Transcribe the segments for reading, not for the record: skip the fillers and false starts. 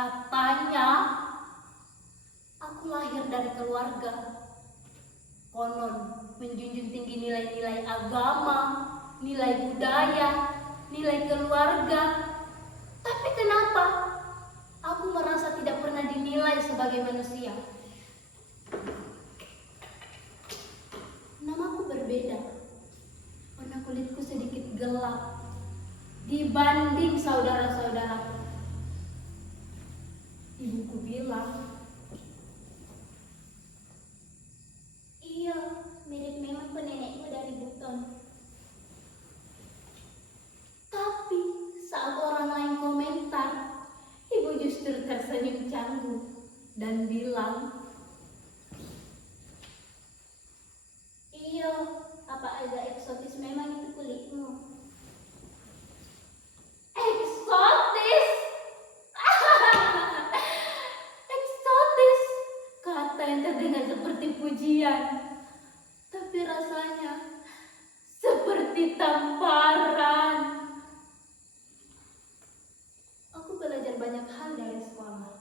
Katanya aku lahir dari keluarga konon menjunjung tinggi nilai-nilai agama, nilai budaya, nilai keluarga. Tapi kenapa aku merasa tidak pernah dinilai sebagai manusia? Namaku berbeda. Warna kulitku sedikit gelap dibanding saudara-saudaraku. Ibuku bilang, iya, mirip memang nenekmu dari Buton. tapi saat orang lain komentar, ibu justru tersenyum canggung dan bilang, Iya, apa agak eksotis memang itu kulitmu. eksotis. Eksotis, kata yang terdengar seperti pujian, tapi rasanya seperti tamparan. Aku belajar banyak hal dari sekolah,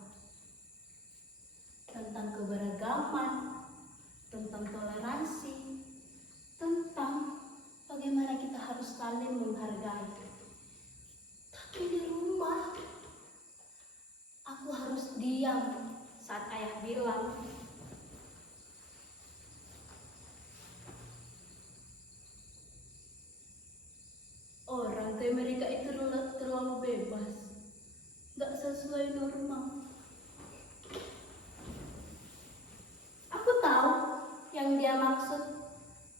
tentang keberagaman, tentang toleransi, tentang bagaimana kita harus saling menghargai. Tapi di rumah, aku harus diam saat ayah bilang, orang kayak mereka itu terlalu bebas, gak sesuai norma. Aku tahu yang dia maksud,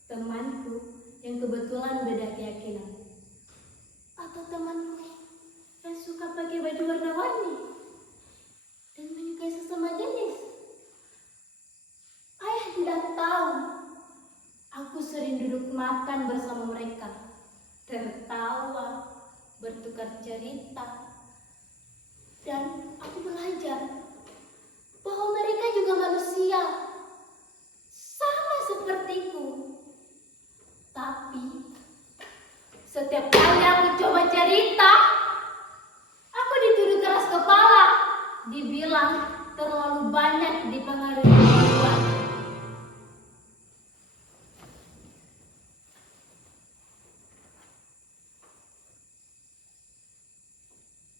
temanku yang kebetulan beda keyakinan, atau temanku yang suka pakai baju warna-warni dan menyukai sesama jenis. Ayah tidak tahu aku sering duduk makan bersama mereka, tertawa, bertukar cerita, dan aku belajar bahwa mereka juga manusia, sama sepertiku. Tapi setiap kali aku coba cerita, aku dituduh keras kepala, dibilang terlalu banyak dipengaruhi perempuan.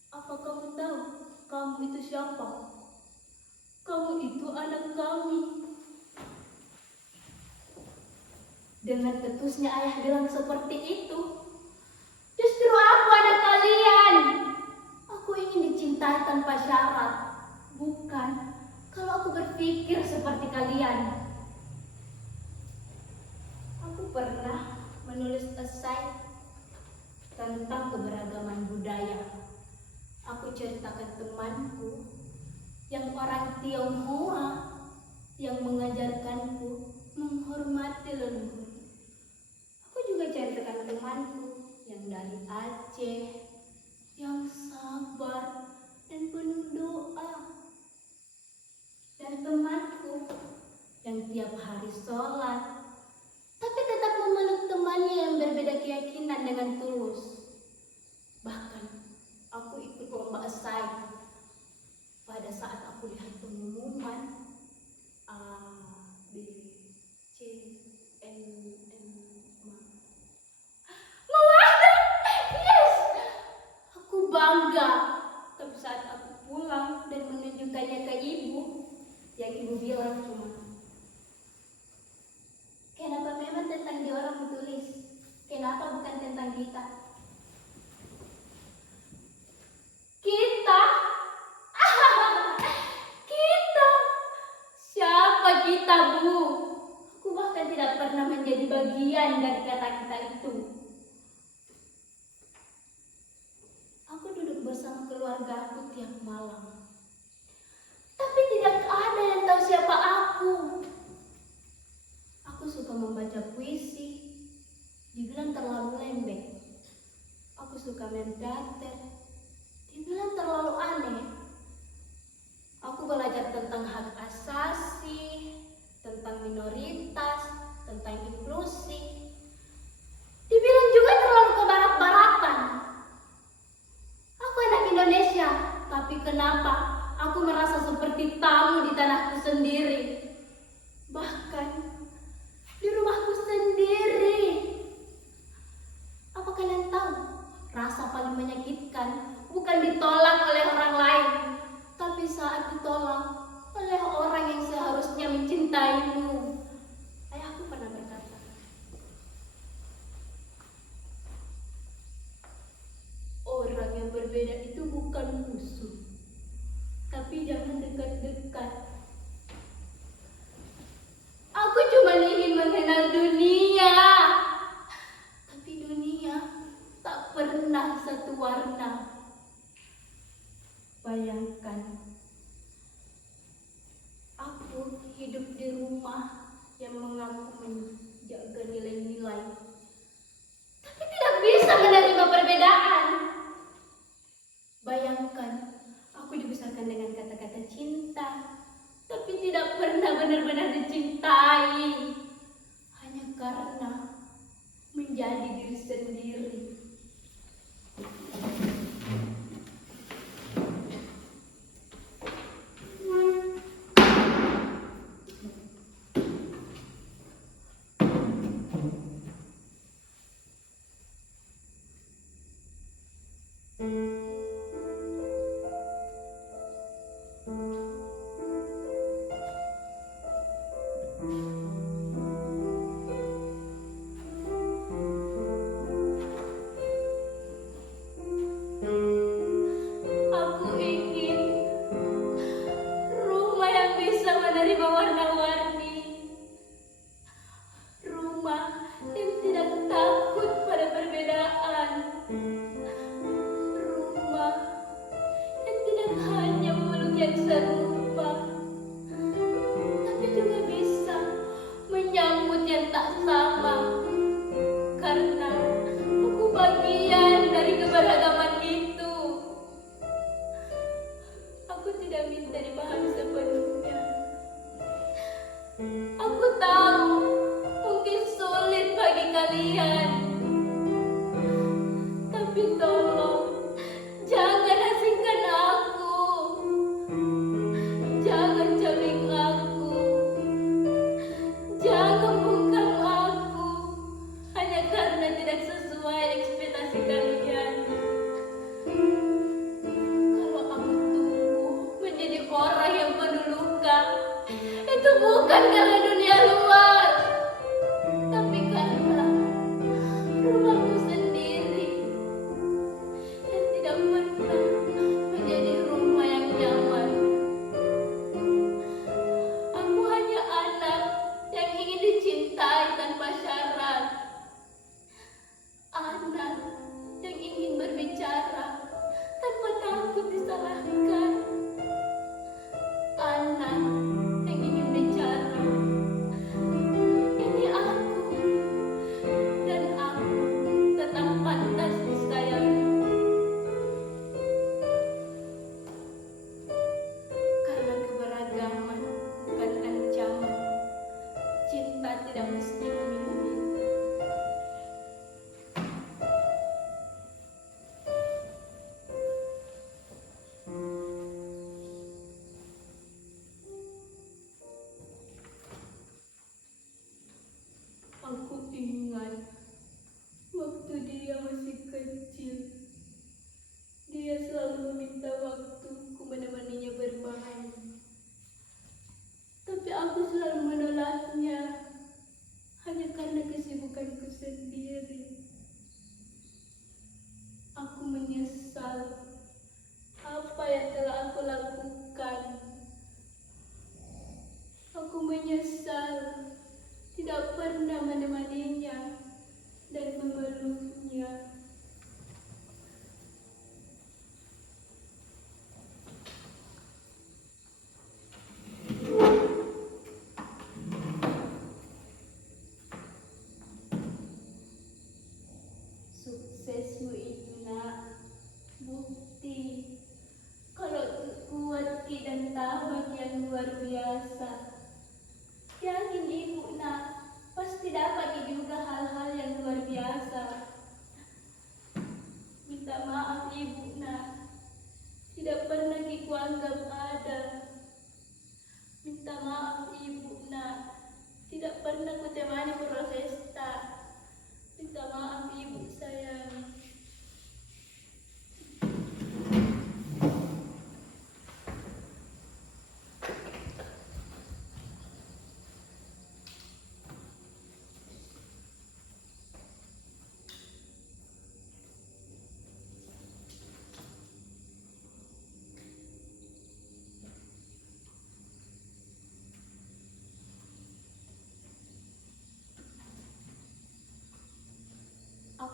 Apa kamu tahu kamu itu siapa? Kamu itu anak kami. Dengan ketusnya ayah bilang seperti itu, justru aku anak kalian. Aku ingin dicintai tanpa syarat, bukan kalau aku berpikir seperti kalian. Aku pernah menulis esai tentang keberagaman budaya. Aku ceritakan temanku yang orang Tionghoa yang mengajarkanku menghormati leluhur. Aku juga ceritakan temanku yang dari Aceh, yang sabar dan penuh doa. Dan temanku yang tiap hari sholat, tapi tetap memeluk temannya yang berbeda keyakinan dengan tulus. Bahkan aku ikut lomba esai. Pada saat aku lihat pengumuman A, B, C, N, Mawada, yes! Aku bangga. Tapi saat aku pulang dan menunjukkannya ke ibu, yang ibu bilang cuma, Kenapa memang tentang dia orang tulis? Kenapa bukan tentang kita? kita? Kita? Siapa kita, Bu? Aku bahkan tidak pernah menjadi bagian dari kata kita itu. Aku duduk bersama keluarga aku tiap malam, tapi tidak ada yang tahu siapa aku. Aku suka membaca puisi, dibilang terlalu lembek. Aku suka main teater, dibilang terlalu aneh. Aku belajar tentang hak asasi, tentang minoritas, tentang inklusi. Dibilang juga terlalu kebarat-baratan. Aku anak Indonesia, tapi kenapa bukan menyakitkan, bukan ditolak oleh orang lain, tapi saat ditolak oleh orang yang seharusnya mencintaimu. Ayahku pernah berkata, orang yang berbeda itu bukan musuh, tapi jangan dekat-dekat. Aku cuma ingin mengenal dunia, tapi dunia tak pernah satu warna. Bayangkan, aku hidup di rumah yang mengaku menjaga nilai-nilai, tapi tidak bisa menerima perbedaan. Bayangkan, aku dibesarkan dengan kata-kata cinta, tapi tidak pernah benar-benar dicintai, hanya karena menjadi diri sendiri. Aku ingin rumah yang bisa menerima warna-warni, rumah yang tidak takut pada perbedaan, rumah yang tidak hanya memeluk yang serupa, tapi juga bisa menyambut yang tak sama, karena aku bagian dari keberagaman itu. Aku tidak minta dipahami sepenuhnya. Aku tahu mungkin sulit bagi kalian, tapi tolong jangan asingkan aku, jangan cabik aku, jangan bungkam aku hanya karena tidak sesuai ekspektasi kalian. Kalau aku tumbuh menjadi orang yang penuh luka, itu bukan karena dunia luar, tapi karena rumahku sendiri yang tidak pernah menjadi rumah yang nyaman. Aku hanya anak yang ingin dicintai tanpa syarat, anak yang ingin berbicara tanpa takut disalahkan, anak yang ingin bicara. Ini aku, dan aku tetap pantas disayangi. Karena keberagaman bukan ancaman, cinta tidak mesti memilih.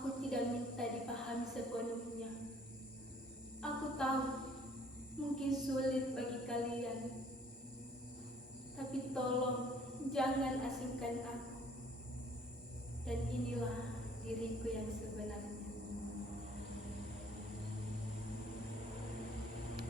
Aku tidak minta dipahami sepenuhnya. Aku tahu mungkin sulit bagi kalian, tapi tolong jangan asingkan aku. Dan inilah diriku yang sebenarnya.